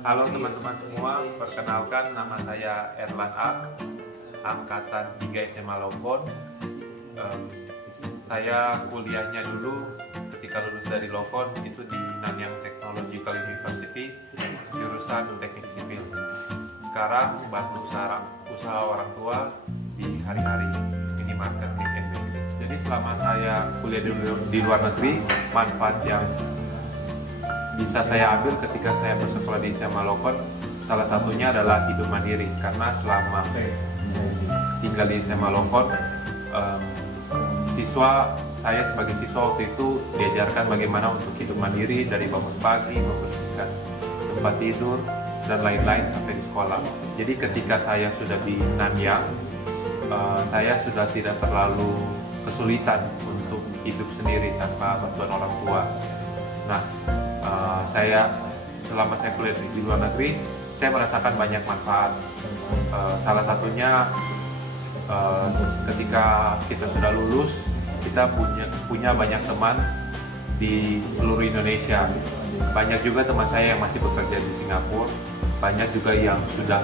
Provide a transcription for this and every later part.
Halo teman-teman semua, perkenalkan nama saya Erlan A, angkatan 3 SMA Lombok. Saya kuliahnya dulu ketika lulus dari Lombok itu di Nanyang Technological University, jurusan Teknik Sipil. Sekarang bantu usaha orang tua di hari-hari minimarket di NBT. Jadi selama saya kuliah di luar negeri, manfaat yang bisa saya ambil ketika saya bersekolah di SMA Lombok, salah satunya adalah hidup mandiri. Karena selama tinggal di SMA Lombok, saya sebagai siswa waktu itu diajarkan bagaimana untuk hidup mandiri, dari bangun pagi, membersihkan tempat tidur, dan lain-lain sampai di sekolah. Jadi ketika saya sudah di Nanyang, saya sudah tidak terlalu kesulitan untuk hidup sendiri tanpa bantuan orang tua. Nah, selama saya kuliah di luar negeri, saya merasakan banyak manfaat. Salah satunya ketika kita sudah lulus, kita punya banyak teman di seluruh Indonesia. Banyak juga teman saya yang masih bekerja di Singapura, banyak juga yang sudah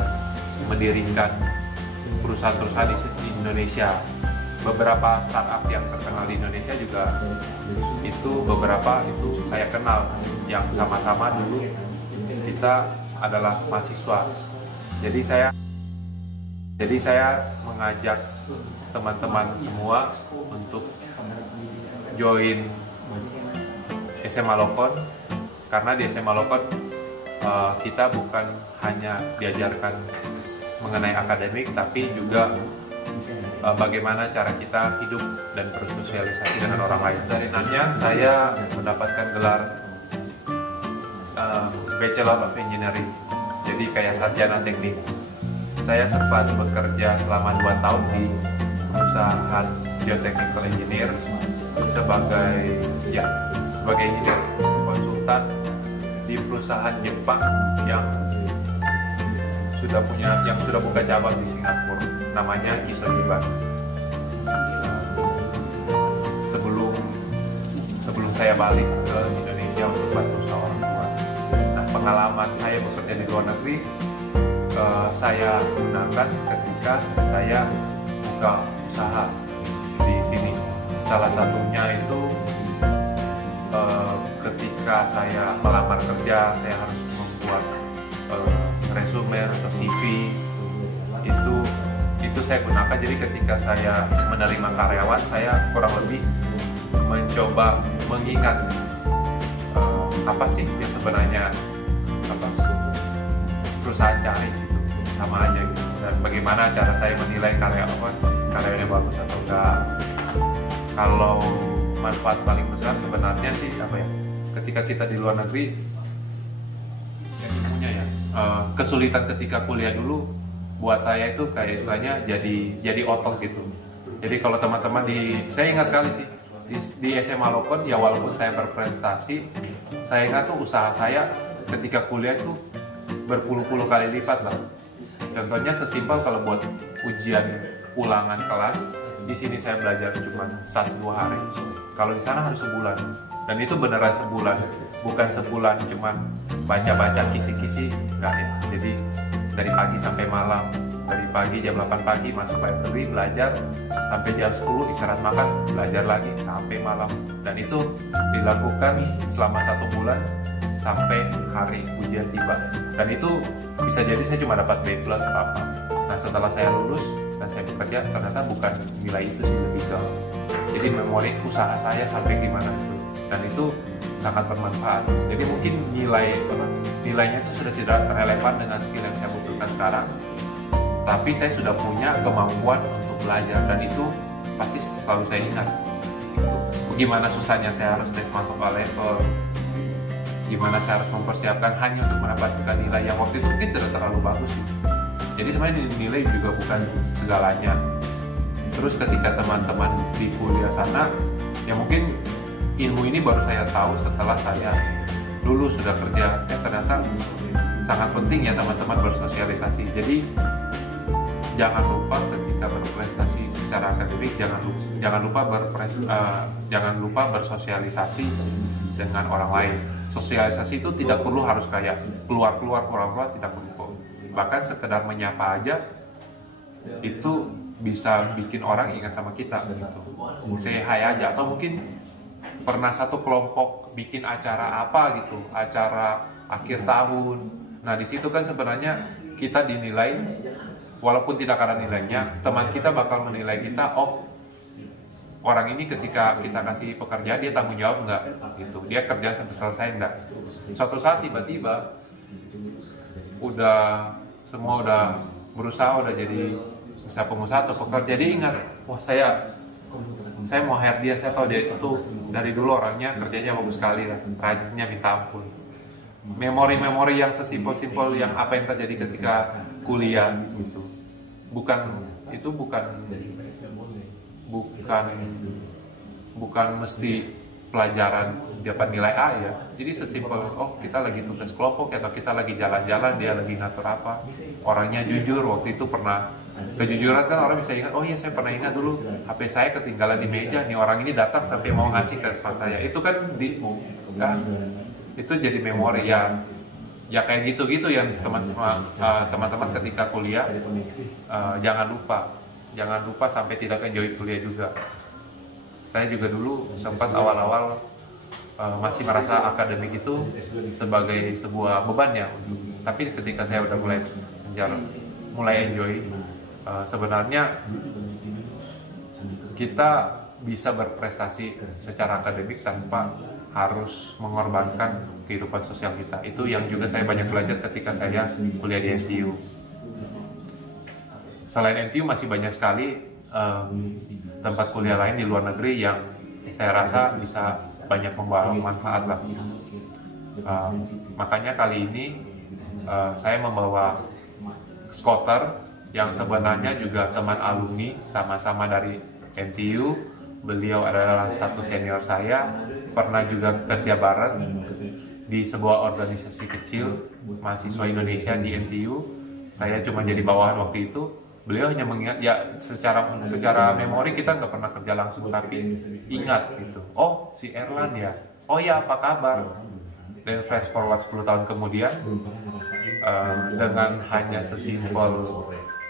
mendirikan perusahaan-perusahaan di Indonesia. Beberapa startup yang terkenal di Indonesia juga beberapa itu saya kenal, yang sama-sama dulu kita adalah mahasiswa. Jadi saya mengajak teman-teman semua untuk join SMA Lombok, karena di SMA Lombok kita bukan hanya diajarkan mengenai akademik, tapi juga bagaimana cara kita hidup dan bersosialisasi dengan orang lain. Dari Nanyang saya mendapatkan gelar Bachelor of Engineering, jadi kayak sarjana teknik. Saya sempat bekerja selama 2 tahun di perusahaan geotechnical engineer sebagai engineer konsultan di perusahaan Jepang yang sudah buka cabang di Singapura, namanya Isojiban. Sebelum saya balik ke Indonesia untuk bantu usaha orang tua. Nah, pengalaman saya bekerja di luar negeri saya gunakan ketika saya buka usaha di sini. Salah satunya itu ketika saya melamar kerja, saya harus membuat resume atau CV. Itu saya gunakan. Jadi ketika saya menerima karyawan, saya kurang lebih mencoba mengingat apa sih yang sebenarnya perusahaan cari, gitu, sama aja gitu. Dan bagaimana cara saya menilai karyawannya bagus atau enggak. Kalau manfaat paling besar sebenarnya sih ketika kita di luar negeri, yang punya kesulitan ketika kuliah dulu buat saya itu kayak istilahnya jadi otot gitu. Jadi kalau teman-teman saya ingat sekali sih di SMA Lombok, ya walaupun saya berprestasi, saya ingat tuh usaha saya ketika kuliah itu berpuluh-puluh kali lipat lah. Contohnya sesimpel kalau buat ujian ulangan kelas, di sini saya belajar cuma 1-2 hari. Kalau di sana harus sebulan. Dan itu beneran sebulan, bukan sebulan cuma baca-baca kisi-kisi, enggak ya. Jadi dari pagi sampai malam, dari pagi jam 8 pagi masuk library belajar sampai jam 10 istirahat makan, belajar lagi sampai malam. Dan itu dilakukan selama 1 bulan sampai hari ujian tiba. Dan itu bisa jadi saya cuma dapat B+ atau apa. Nah, setelah saya lulus dan saya bekerja, ternyata bukan nilai itu sih, lebih ke jadi memori usaha saya sampai gimana itu. Dan itu sangat bermanfaat. Jadi mungkin nilainya itu sudah tidak relevan dengan skill yang saya butuhkan sekarang, tapi saya sudah punya kemampuan untuk belajar, dan itu pasti selalu saya ingat. Gimana susahnya saya harus tes masuk ke level, gimana saya harus mempersiapkan hanya untuk mendapatkan nilai yang waktu itu mungkin tidak terlalu bagus. Jadi sebenarnya nilai juga bukan segalanya. Terus ketika teman-teman di kuliah sana, ya mungkin ilmu ini baru saya tahu setelah saya lulus sudah kerja. Ternyata sangat penting ya teman-teman bersosialisasi. Jadi jangan lupa ketika berprestasi secara akademik, jangan lupa bersosialisasi dengan orang lain. Sosialisasi itu tidak perlu harus kayak keluar-keluar pura-pura, tidak perlu kok. Bahkan sekedar menyapa aja itu bisa bikin orang ingat sama kita gitu. Say hi aja, atau mungkin pernah satu kelompok bikin acara apa gitu, acara akhir tahun. Nah di situ kan sebenarnya kita dinilai, walaupun tidak karena nilainya, teman kita bakal menilai kita, oh orang ini ketika kita kasih pekerjaan dia tanggung jawab nggak gitu, dia kerjaan sampai selesai nggak. Suatu saat tiba-tiba semua udah berusaha, udah jadi bisa pengusaha atau pekerja, dia ingat, wah saya mau hire dia, saya tahu dia itu dari dulu orangnya kerjanya bagus sekali lah, rajinnya minta ampun. Memori-memori yang sesimpel-simpel yang apa yang terjadi ketika kuliah gitu, bukan mesti pelajaran dapat nilai A ya. Jadi sesimpel, oh kita lagi tugas kelompok atau kita lagi jalan-jalan, dia lagi ngatur apa, orangnya jujur. Waktu itu pernah kejujuran kan orang bisa ingat, oh iya saya pernah ingat dulu HP saya ketinggalan di meja, nih orang ini datang sampai mau ngasih ke saya. Itu kan itu jadi memori ya kayak gitu yang teman-teman ketika kuliah jangan lupa sampai tidak enjoy kuliah juga. Saya juga dulu sempat awal-awal masih merasa akademik itu sebagai sebuah beban ya, tapi ketika saya udah mulai enjoy, sebenarnya kita bisa berprestasi secara akademik tanpa harus mengorbankan kehidupan sosial kita. Itu yang juga saya banyak belajar ketika saya kuliah di NTU. Selain NTU masih banyak sekali tempat kuliah lain di luar negeri yang saya rasa bisa banyak membawa manfaat lah. Makanya kali ini saya membawa Scooter yang sebenarnya juga teman alumni, sama-sama dari NTU. Beliau adalah satu senior saya, pernah juga kerja bareng di sebuah organisasi kecil mahasiswa Indonesia di NTU. Saya cuma jadi bawahan waktu itu. Beliau hanya mengingat, ya secara memori kita nggak pernah kerja langsung, tapi ingat gitu, oh si Erlan ya, oh ya apa kabar. Dan flash forward 10 tahun kemudian, dengan hanya sesimpel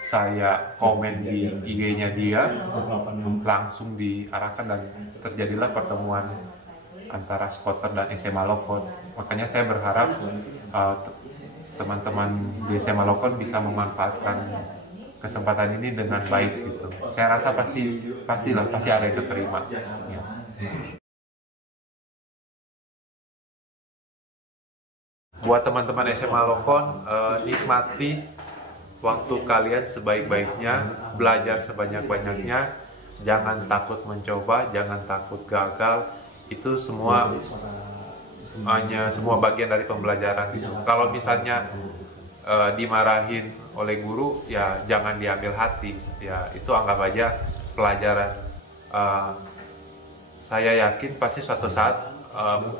saya komen di IG-nya dia, langsung diarahkan dan terjadilah pertemuan antara Scooter dan SMA Lokon. Makanya saya berharap teman-teman di SMA Lokon bisa memanfaatkan kesempatan ini dengan baik gitu. Saya rasa pasti ada yang diterima. Ya. Buat teman-teman SMA Lokon, nikmati waktu kalian sebaik-baiknya, belajar sebanyak-banyaknya, jangan takut mencoba, jangan takut gagal. Itu semua bagian dari pembelajaran gitu. Kalau misalnya dimarahin oleh guru, ya jangan diambil hati, ya itu anggap aja pelajaran. Saya yakin pasti suatu saat,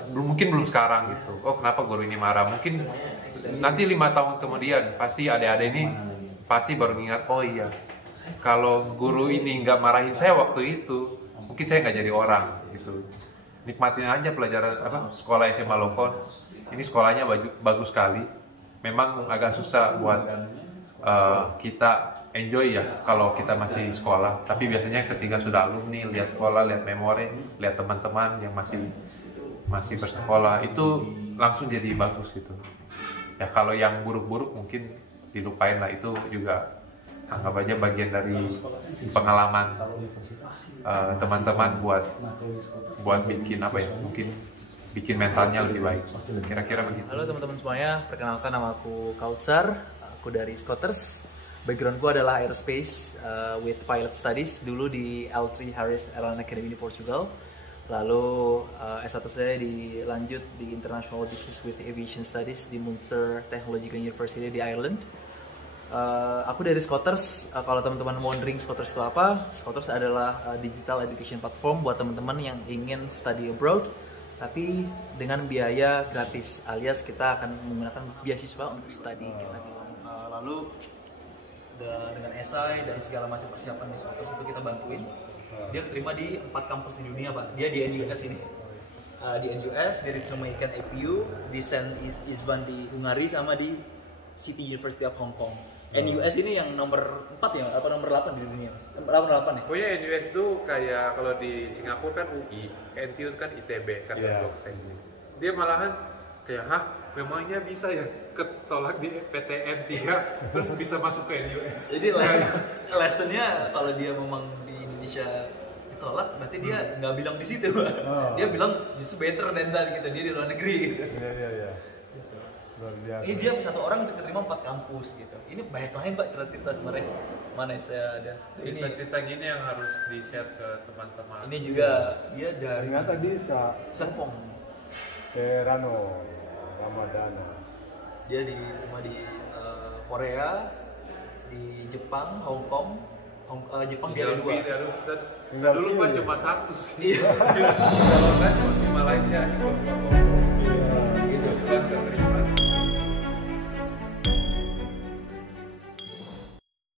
mungkin belum sekarang gitu, oh kenapa guru ini marah, mungkin nanti 5 tahun kemudian pasti adik-adik ini pasti baru ingat, oh iya kalau guru ini nggak marahin saya waktu itu, mungkin saya nggak jadi orang gitu. Nikmatin aja pelajaran sekolah SMA Lokon. Ini sekolahnya bagus sekali. Memang agak susah buat kita enjoy ya kalau kita masih sekolah. Tapi biasanya ketika sudah alumni, lihat sekolah, lihat memori, lihat teman-teman yang masih bersekolah, itu langsung jadi bagus gitu. Ya kalau yang buruk-buruk mungkin dilupain lah, itu juga anggap aja bagian dari pengalaman teman-teman buat bikin mungkin bikin mentalnya lebih baik. Kira-kira begitu. Halo teman-teman semuanya, perkenalkan nama aku Kautsar, aku dari Scooters. Backgroundku adalah aerospace with pilot studies dulu di L3 Harris Airline Academy di Portugal. Lalu S1 saya dilanjut di International Business with Aviation Studies di Munster Technological University di Ireland. Aku dari Scooters. Kalau teman-teman wondering Scooters itu apa, Scooters adalah digital education platform buat teman-teman yang ingin study abroad tapi dengan biaya gratis, alias kita akan menggunakan beasiswa untuk study kita. Lalu dengan esai dan segala macam persiapan di Scooters itu kita bantuin. Dia terima di 4 kampus di dunia, Pak. Dia di NUS ini. di NUS, di Ritsumeikan APU, di Saint Isvan di Hungary, sama di City University of Hong Kong. NUS ini yang nomor 4 ya, apa nomor 8 di dunia Mas? 88 ya? Pokoknya NUS tuh kayak kalau di Singapura kan UI, NTU kan ITB kan Blockchain. Dia malahan kayak memangnya bisa ya ketolak di PTN 3 terus bisa masuk ke NUS. Jadi lessonnya kalau dia memang di Indonesia ditolak, berarti dia nggak bilang di situ. Dia bilang justru better than that gitu, dia di luar negeri gitu. Iya. Ini dia satu orang diterima 4 kampus gitu. Ini banyak lain Pak cerita-cerita sebenarnya. Mana saya ada. Ini Cerita-cerita gini yang harus di-share ke teman-teman. ini juga dia dari Ternyata bisa Serpong. Terano Ramadana. Dia di rumah di Korea, di Jepang, Hong Kong. Jepang dia ada 2. Dulu kan cuma 1 sih. Iya. Kalau nggak cuma di Malaysia gitu.